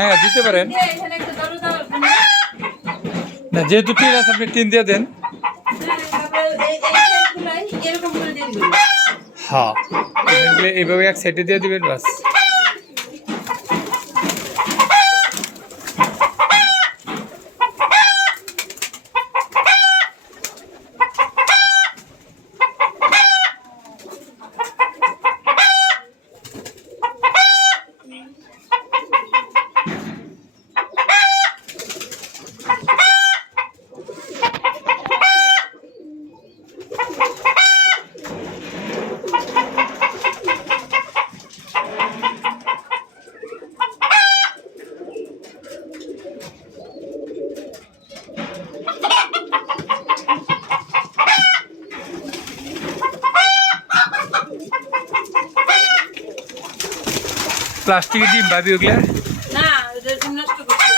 হ্যাঁ দিতে পারেন না, যেহেতু টিন আছে আপনি টিন দিয়ে দেন। হ্যাঁ এইভাবে এক সাইডে দিয়ে দিবেন বাস। প্লাস্টিকের ডিম ভাবি ওগুলা না, এটা ডিম নষ্ট করছে।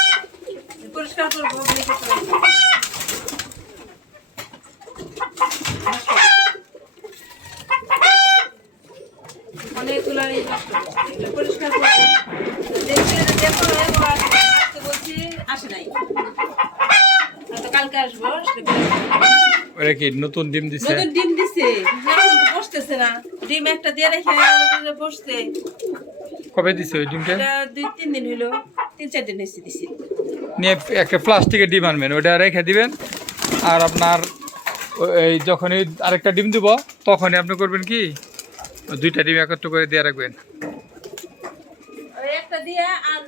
পরিষ্কার করবো অনেকগুলো পরিষ্কার করবো। দেখো আসতে বলছি, আসে নাই। কালকে আসবো। ওরা কি নতুন ডিম দিছে? নতুন ডিম দিছে, এখন তো বসতেছে না। ডিম একটা দিয়ে রেখে বসতে। কবে দিছে ওই ডিমটা? 2-3 দিন হইলো, 3-4 দিন হয়েছে দিছি। নিয়ে একটা প্লাস্টিকের ডিম আনবেন, ওটা রেখে দিবেন। আর আপনার এই যখনই আরেকটা ডিম দিব তখনই আপনি করবেন কি, দুইটা ডিম একত্র করে দিয়ে রাখবেন। একটা দিয়া আর